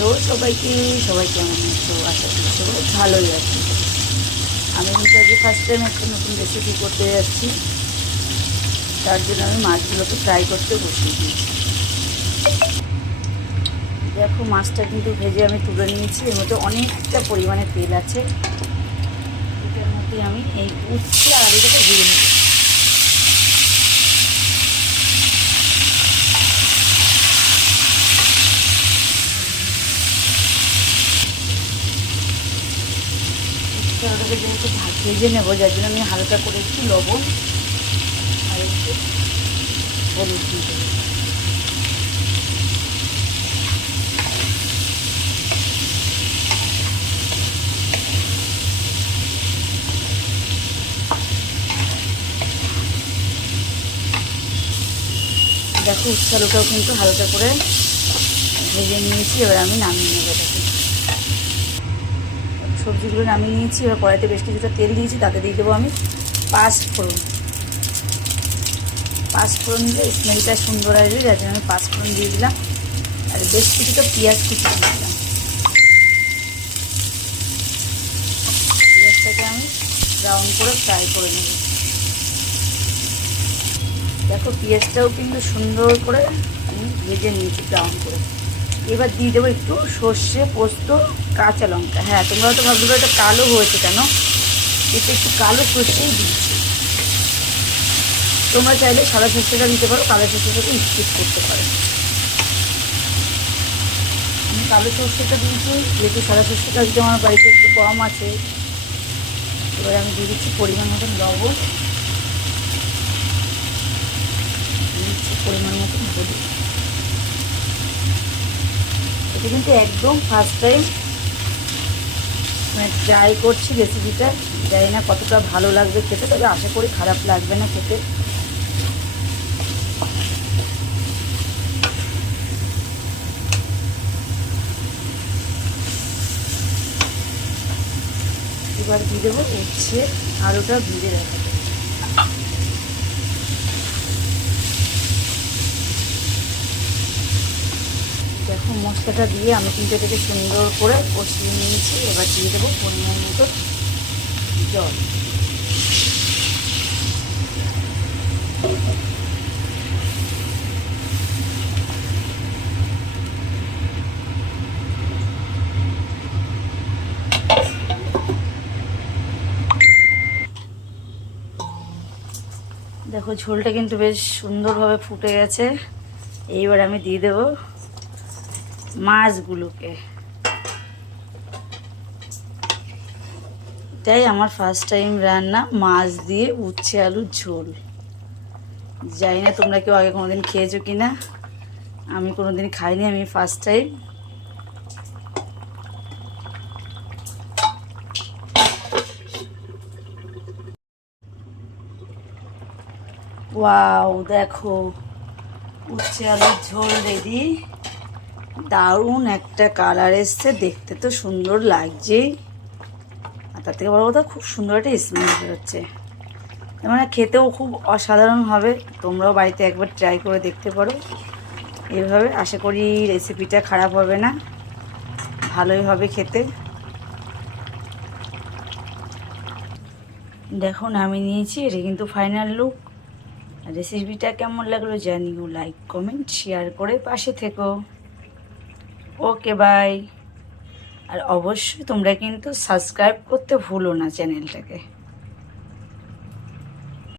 Hello সবাইকে, সবাই কেমন আছো? আশা করি সবাই ভালোই আছে। আমি কিন্তু আজকে ফার্স্ট টাইম একটা নতুন রেসিপি করতে যাচ্ছি, তার জন্য আমি মাছগুলোকে ফ্রাই করতে বসিয়ে দিয়েছি। দেখো মাছটা কিন্তু ভেজে আমি তুলে নিয়েছি, এর মধ্যে অনেকটা পরিমাণে তেল আছে। এটার মধ্যে আমি এই উচ্ছে আর আলুটাকে ভেজে নেব। ওটাকে যেহেতু ভেজে নেবো, যার জন্য আমি হালকা করে একটু লবণ আর একটু হলুদ দিয়ে দেবো। দেখো উচ্ছে আলুটাও কিন্তু হালকা করে ভেজে নিয়েছি, এবার আমি নামিয়ে নেবো এটাকে। সবজিগুলো নামিয়ে নিয়েছি, এবার কড়াইতে বেশ কিছুটা তেল দিয়েছি, তাতে দিয়ে দেবো আমি পাঁচফোড়ন। পাঁচফোড়ন দিয়ে স্মেলটা সুন্দর আসবে, যার জন্য আমি পাঁচফোড়ন দিয়ে দিলাম। আর বেশ কিছুটা পেঁয়াজ কুচি দিয়ে দিলাম। পেঁয়াজটাকে আমি ব্রাউন করে ফ্রাই করে নেব। দেখো পেঁয়াজটাও কিন্তু সুন্দর করে আমি ভেজে নিয়েছি ব্রাউন করে। এবার দিয়ে দেবো একটু সর্ষে, পোস্ত, কাঁচা লঙ্কা। হ্যাঁ, তোমরা তো ভাববে এটা কালো হয়েছে কেন, এতে একটু কালো সর্ষেই দিয়েছি। তোমরা চাইলে সাদা সর্ষেটা দিতে পারো, কালো সর্ষেটাকে স্কিপ করতে পারো। আমি কালো সর্ষেটা দিয়েছি, যেহেতু সাদা সর্ষেটা আজকে আমার বাড়িতে একটু কম আছে। এবার আমি দিয়ে দিচ্ছি পরিমাণ মতন লবণ, দিচ্ছি পরিমাণ মতন হলুদ। এটা কিন্তু একদম ফার্স্ট টাইম ট্রাই করছি রেসিপিটা। জানি না কতটা ভালো লাগবে খেতে, তবে আশা করি খারাপ লাগবে না খেতে। এবার দিয়ে দেবো উচ্ছে আলুটা ভিজে রাখা। দেখো মশলাটা দিয়ে আমি কিন্তু এটাকে সুন্দর করে কষিয়ে নিয়েছি। এবার দিয়ে দেবো পরিমাণ মতো জল। দেখো ঝোলটা কিন্তু বেশ সুন্দরভাবে ফুটে গেছে। এইবার আমি দিয়ে দেবো মাছগুলোকে। এটাই আমার ফার্স্ট টাইম রান্না, মাছ দিয়ে উচ্ছে আলুর ঝোল। জানি না তোমরা কেউ আগে কোনোদিন খেয়েছো কি না, আমি কোনোদিন খাইনি, আমি ফার্স্ট টাইম। ওয়াও, দেখো উচ্ছে আলুর ঝোল রেডি। দারুণ একটা কালার এসছে, দেখতে তো সুন্দর লাগছেই, আর তার থেকে বড় কথা খুব সুন্দর একটা স্মেল বেরোচ্ছে। মানে খেতেও খুব অসাধারণ হবে। তোমরাও বাড়িতে একবার ট্রাই করে দেখতে পারো এইভাবে। আশা করি রেসিপিটা খারাপ হবে না, ভালোই হবে খেতে। দেখো আমি নিয়েছি, এটা কিন্তু ফাইনাল লুক। রেসিপিটা কেমন লাগলো জানিও, লাইক কমেন্ট শেয়ার করে পাশে থেকো। Okay bye. আর অবশ্যই তোমরা কিন্তু সাবস্ক্রাইব করতে ভুলো না চ্যানেলটাকে।